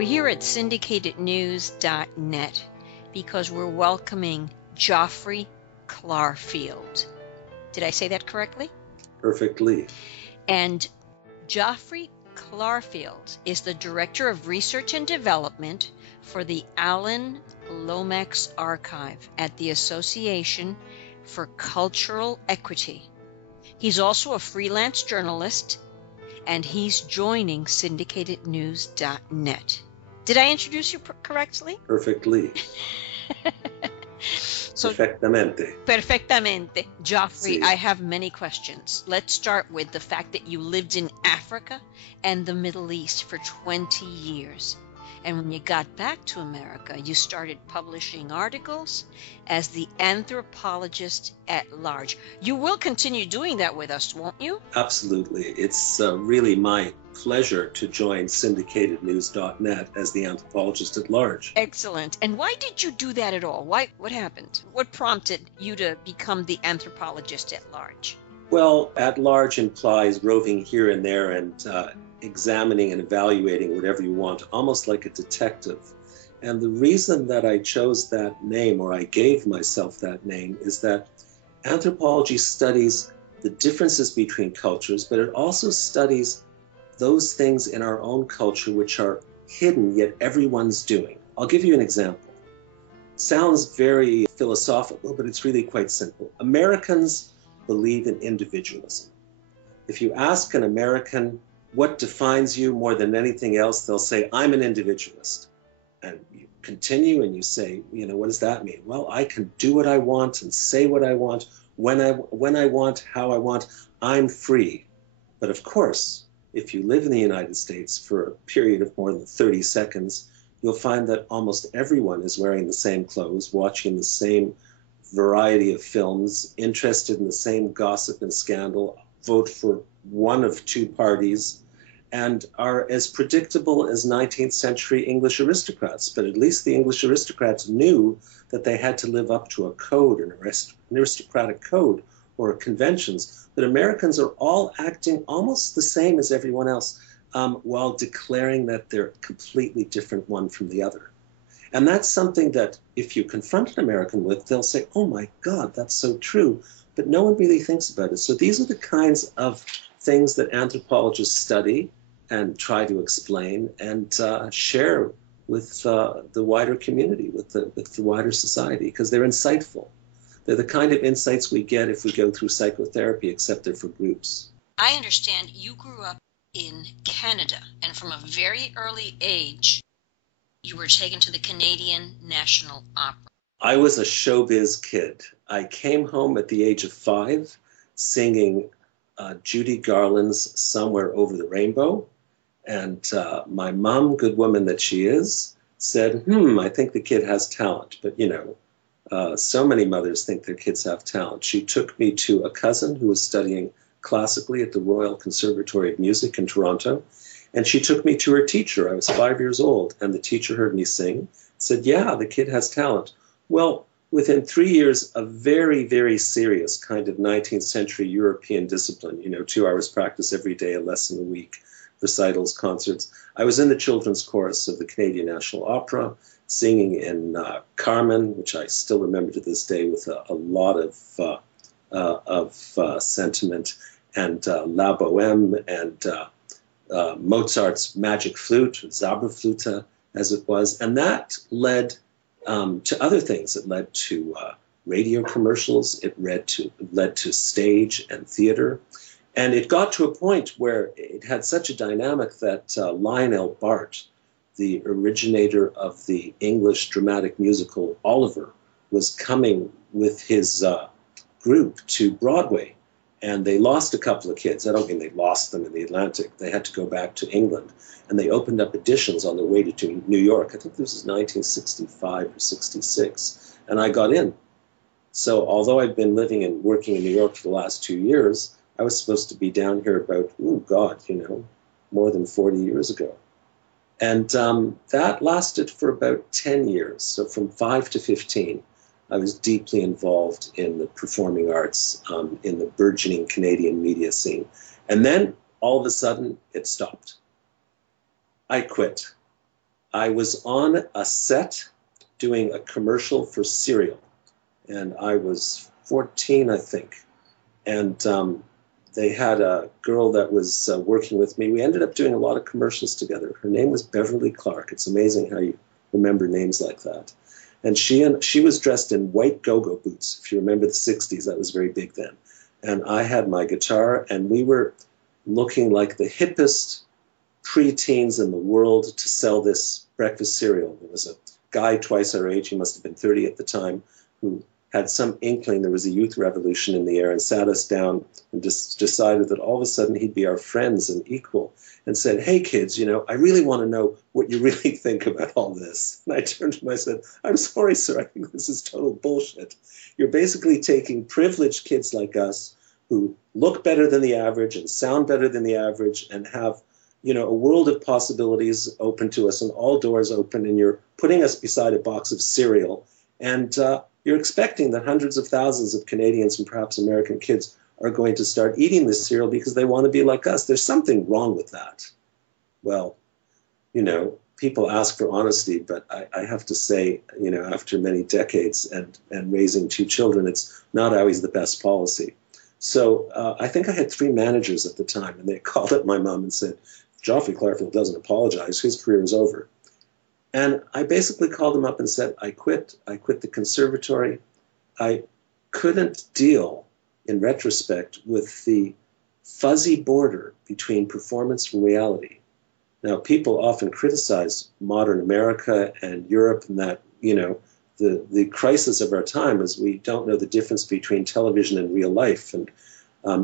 We're here at syndicatednews.net because we're welcoming Geoffrey Clarfield. Did I say that correctly? Perfectly. And Geoffrey Clarfield is the Director of Research and Development for the Alan Lomax Archive at the Association for Cultural Equity. He's also a freelance journalist, and he's joining syndicatednews.net. Did I introduce you correctly? Perfectly. So, Perfectamente. Perfectamente. Geoffrey, Sí. I have many questions. Let's start with the fact that you lived in Africa and the Middle East for 20 years. And when you got back to America, you started publishing articles as the Anthropologist-at-large. You will continue doing that with us, won't you? Absolutely. It's really my pleasure to join syndicatednews.net as the Anthropologist at Large. Excellent. And why did you do that at all? What happened? What prompted you to become the Anthropologist at Large? Well, at large implies roving here and there and examining and evaluating whatever you want, almost like a detective. And the reason that I chose that name, or I gave myself that name, is that anthropology studies the differences between cultures, but it also studies those things in our own culture which are hidden, yet everyone's doing. I'll give you an example. Sounds very philosophical, but it's really quite simple. Americans believe in individualism. If you ask an American what defines you more than anything else, they'll say, I'm an individualist. And you continue and you say, what does that mean? Well, I can do what I want and say what I want, when I want, how I want. I'm free. But of course, if you live in the United States for a period of more than 30 seconds, you'll find that almost everyone is wearing the same clothes, watching the same variety of films, interested in the same gossip and scandal, vote for one of two parties, and are as predictable as 19th century English aristocrats. But at least the English aristocrats knew that they had to live up to a code, an aristocratic code or conventions. But Americans are all acting almost the same as everyone else, while declaring that they're completely different one from the other. And that's something that if you confront an American with, they'll say, oh my God, that's so true. But no one really thinks about it. So these are the kinds of things that anthropologists study and try to explain and share with the wider community, with the wider society, because they're insightful. They're the kind of insights we get if we go through psychotherapy, except they're for groups. I understand you grew up in Canada, and from a very early age, you were taken to the Canadian National Opera. I was a showbiz kid. I came home at the age of 5 singing Judy Garland's Somewhere Over the Rainbow. And my mom, good woman that she is, said, I think the kid has talent. But, so many mothers think their kids have talent. She took me to a cousin who was studying classically at the Royal Conservatory of Music in Toronto. And she took me to her teacher. I was 5 years old. And the teacher heard me sing, said, yeah, the kid has talent. Well, within 3 years, a very, very serious kind of 19th century European discipline, 2 hours practice every day, a lesson a week, recitals, concerts. I was in the children's chorus of the Canadian National Opera, singing in Carmen, which I still remember to this day with a lot of sentiment, and La Bohème, and Mozart's Magic Flute, Zauberflöte, as it was. And that led to other things. It led to radio commercials. It led to stage and theater. And it got to a point where it had such a dynamic that Lionel Bart, the originator of the English dramatic musical Oliver, was coming with his group to Broadway. And they lost a couple of kids. I don't mean they lost them in the Atlantic. They had to go back to England. And they opened up auditions on their way to New York. I think this was 1965 or 66. And I got in. So although I'd been living and working in New York for the last 2 years, I was supposed to be down here about, more than 40 years ago. And that lasted for about 10 years. So from 5 to 15, I was deeply involved in the performing arts, in the burgeoning Canadian media scene. And then all of a sudden, it stopped. I quit. I was on a set doing a commercial for cereal, and I was 14, I think. And they had a girl that was working with me. We ended up doing a lot of commercials together. Her name was Beverly Clark. It's amazing how you remember names like that. And she was dressed in white go-go boots. If you remember the 60s, that was very big then. And I had my guitar, and we were looking like the hippest pre-teens in the world to sell this breakfast cereal. There was a guy twice our age, he must have been 30 at the time, who had some inkling there was a youth revolution in the air and sat us down and decided that all of a sudden he'd be our friends and equal, and said, hey kids, you know, I really want to know what you really think about all this. And I turned to him, I said, I'm sorry, sir, I think this is total bullshit. You're basically taking privileged kids like us who look better than the average and sound better than the average and have, you know, a world of possibilities open to us and all doors open, and you're putting us beside a box of cereal, and you're expecting that hundreds of thousands of Canadians and perhaps American kids are going to start eating this cereal because they want to be like us. There's something wrong with that. Well, you know, people ask for honesty, but I have to say, you know, after many decades and raising two children, it's not always the best policy. So I think I had 3 managers at the time, and they called up my mom and said, Geoffrey Clarfield doesn't apologize, his career is over. And I basically called them up and said, I quit the conservatory. I couldn't deal, in retrospect, with the fuzzy border between performance and reality. Now, people often criticize modern America and Europe, and that, you know, the crisis of our time is we don't know the difference between television and real life. And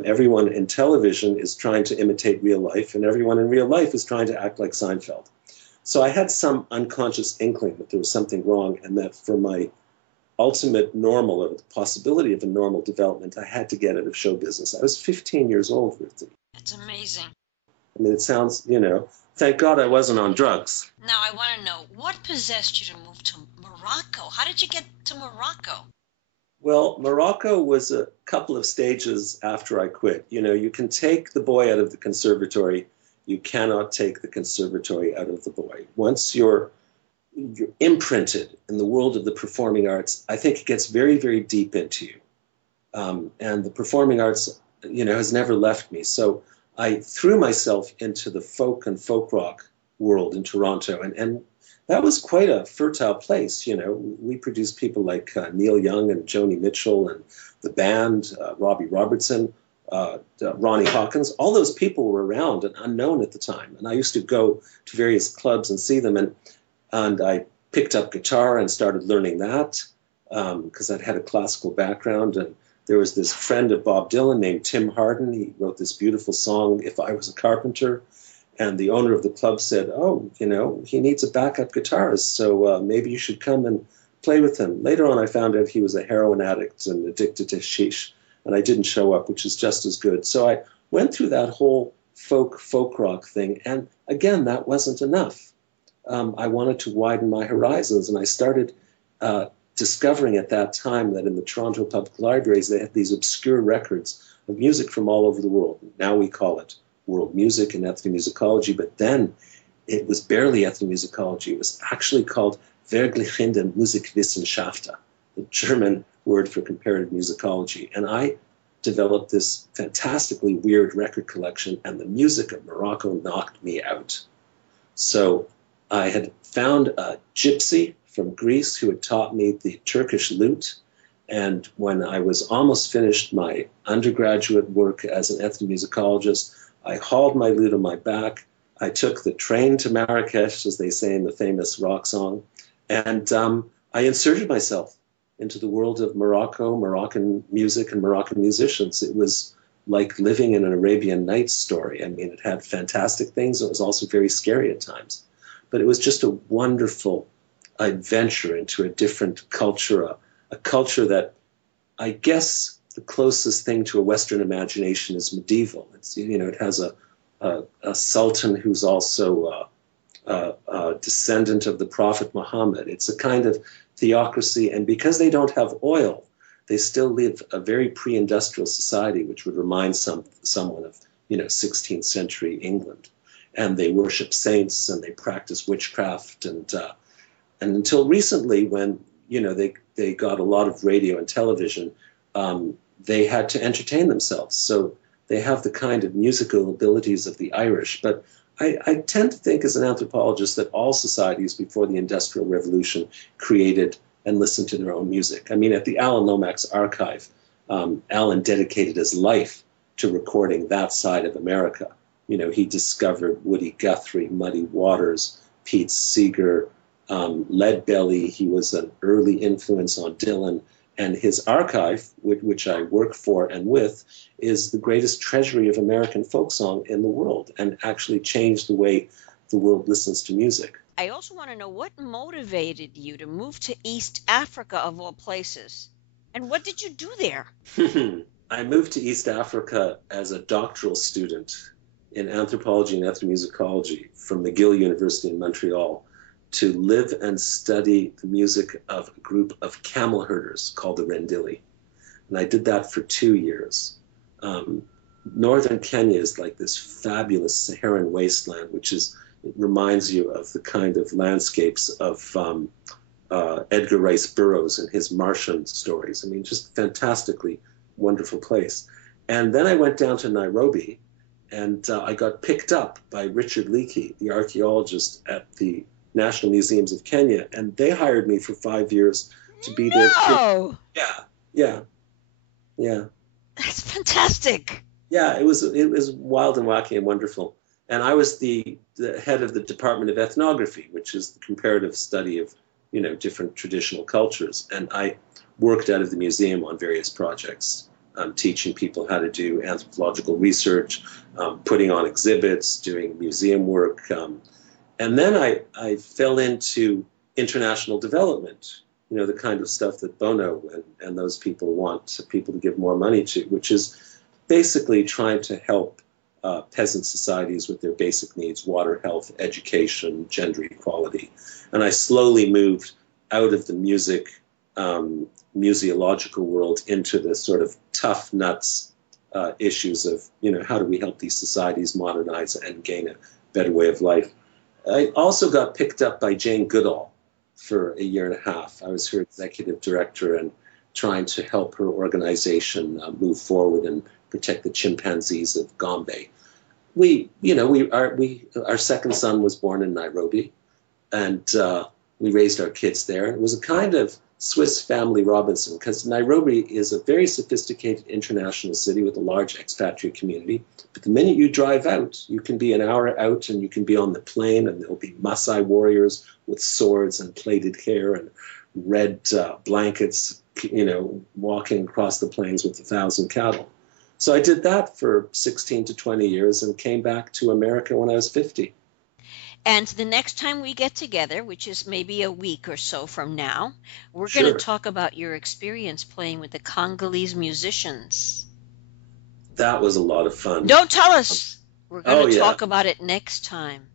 everyone in television is trying to imitate real life, and everyone in real life is trying to act like Seinfeld. So I had some unconscious inkling that there was something wrong, and that for my ultimate normal, or the possibility of a normal development, I had to get out of show business. I was 15 years old, Ruthie. That's amazing. I mean, it sounds, you know, thank God I wasn't on drugs. Now I want to know, what possessed you to move to Morocco? How did you get to Morocco? Well, Morocco was a couple of stages after I quit. You know, you can take the boy out of the conservatory. You cannot take the conservatory out of the boy. Once you're imprinted in the world of the performing arts, I think it gets very, very deep into you. And the performing arts, you know, has never left me. So I threw myself into the folk and folk rock world in Toronto. And that was quite a fertile place. You know, we produced people like Neil Young and Joni Mitchell and the band, Robbie Robertson, Ronnie Hawkins. All those people were around and unknown at the time. And I used to go to various clubs and see them. And I picked up guitar and started learning that because I'd had a classical background. And there was this friend of Bob Dylan named Tim Hardin. He wrote this beautiful song, If I Was a Carpenter. And the owner of the club said, oh, you know, he needs a backup guitarist, so maybe you should come and play with him. Later on, I found out he was a heroin addict and addicted to hashish, and I didn't show up, which is just as good. So I went through that whole folk rock thing, and again, that wasn't enough. I wanted to widen my horizons, and I started discovering at that time that in the Toronto Public Libraries, they had these obscure records of music from all over the world. Now we call it world music and ethnomusicology, but then it was barely ethnomusicology. It was actually called Vergleichende Musikwissenschaften, the German word for comparative musicology. And I developed this fantastically weird record collection, and the music of Morocco knocked me out. So I had found a gypsy from Greece who had taught me the Turkish lute. And when I was almost finished my undergraduate work as an ethnomusicologist, I hauled my lute on my back. I took the train to Marrakesh, as they say in the famous rock song, and I inserted myself into the world of Morocco, Moroccan music, and Moroccan musicians. It was like living in an Arabian Nights story. I mean, it had fantastic things. It was also very scary at times. But it was just a wonderful adventure into a different culture, a culture that I guess the closest thing to a Western imagination is medieval. It's, you know, it has a sultan who's also a descendant of the Prophet Muhammad. It's a kind of theocracy, and because they don't have oil, they still live a very pre-industrial society, which would remind someone of, you know, 16th century England. and they worship saints and they practice witchcraft. And until recently, when they got a lot of radio and television, they had to entertain themselves. So they have the kind of musical abilities of the Irish. But I tend to think as an anthropologist that all societies before the Industrial Revolution created and listened to their own music. I mean, at the Alan Lomax archive, Alan dedicated his life to recording that side of America. He discovered Woody Guthrie, Muddy Waters, Pete Seeger, Leadbelly. He was an early influence on Dylan. And his archive, which I work for and with, is the greatest treasury of American folk song in the world, and actually changed the way the world listens to music. I also want to know what motivated you to move to East Africa, of all places, and what did you do there? I moved to East Africa as a doctoral student in anthropology and ethnomusicology from McGill University in Montreal, to live and study the music of a group of camel herders called the Rendili. And I did that for 2 years. Northern Kenya is like this fabulous Saharan wasteland, it reminds you of the kind of landscapes of Edgar Rice Burroughs and his Martian stories. I mean, just fantastically wonderful place. And then I went down to Nairobi, and I got picked up by Richard Leakey, the archaeologist at the National Museums of Kenya, and they hired me for 5 years to be their. Yeah. That's fantastic. Yeah, it was wild and wacky and wonderful. And I was the head of the Department of Ethnography, which is the comparative study of different traditional cultures. And I worked out of the museum on various projects, teaching people how to do anthropological research, putting on exhibits, doing museum work. And then I fell into international development, the kind of stuff that Bono and those people want people to give more money to, which is basically trying to help peasant societies with their basic needs: water, health, education, gender equality. And I slowly moved out of the museological world into the sort of tough nuts issues of, how do we help these societies modernize and gain a better way of life. I also got picked up by Jane Goodall for a year and a half. I was her executive director and trying to help her organization move forward and protect the chimpanzees of Gombe. Our second son was born in Nairobi, and we raised our kids there. It was a kind of Swiss Family Robinson, because Nairobi is a very sophisticated international city with a large expatriate community. But the minute you drive out, you can be an hour out and you can be on the plain, and there'll be Maasai warriors with swords and plaited hair and red blankets, walking across the plains with 1,000 cattle. So I did that for 16 to 20 years and came back to America when I was 50. And the next time we get together, which is maybe a week or so from now, we're Sure. going to talk about your experience playing with the Congolese musicians. That was a lot of fun. Don't tell us. We're going to yeah. talk about it next time.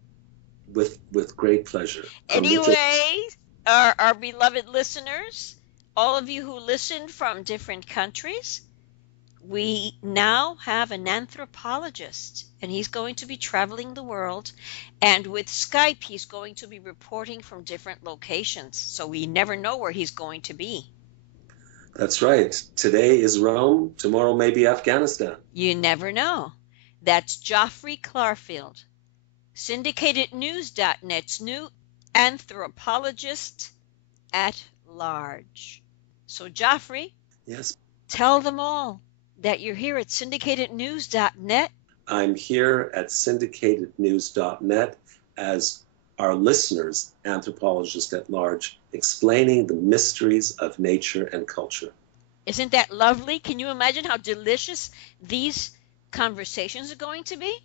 With great pleasure. Anyway, our beloved listeners, all of you who listened from different countries, we now have an anthropologist, and he's going to be traveling the world, and with Skype he's going to be reporting from different locations, so we never know where he's going to be. That's right. Today is Rome, tomorrow may be Afghanistan. You never know. That's Geoffrey Clarfield, syndicatednews.net's new anthropologist-at-large. So Geoffrey, Yes. Tell them all that you're here at syndicatednews.net. I'm here at syndicatednews.net as our listeners, anthropologist at large, explaining the mysteries of nature and culture. Isn't that lovely? Can you imagine how delicious these conversations are going to be?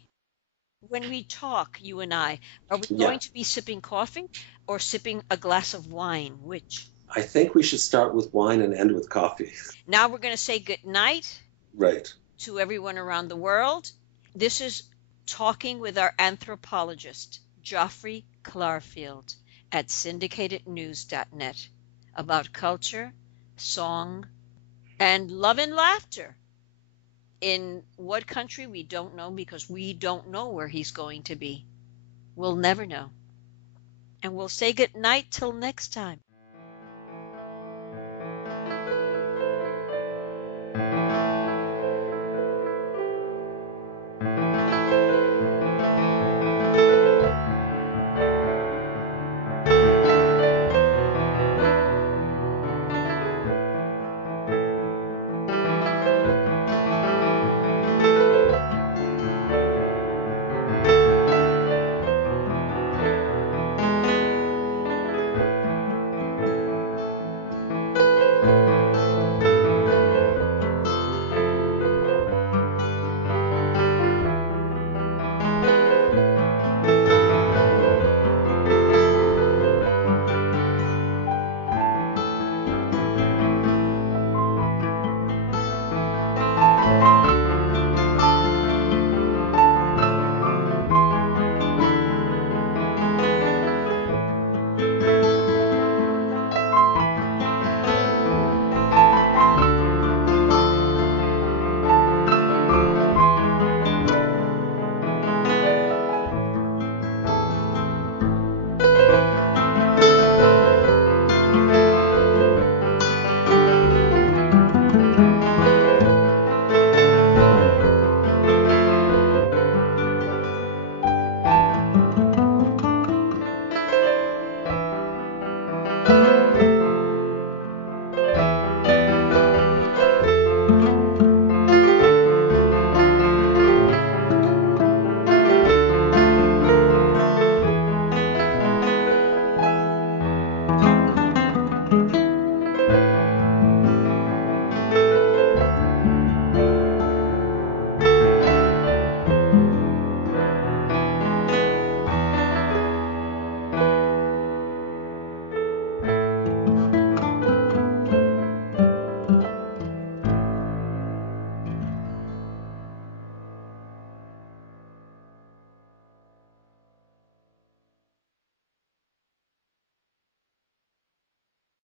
When we talk, you and I, are we going to be sipping coffee or sipping a glass of wine? Which? I think we should start with wine and end with coffee. Now we're going to say good night. Right. To everyone around the world. This is Talking with our anthropologist, Geoffrey Clarfield, at syndicatednews.net, about culture, song, and love and laughter. In what country, we don't know, because we don't know where he's going to be. We'll never know. And we'll say good night till next time.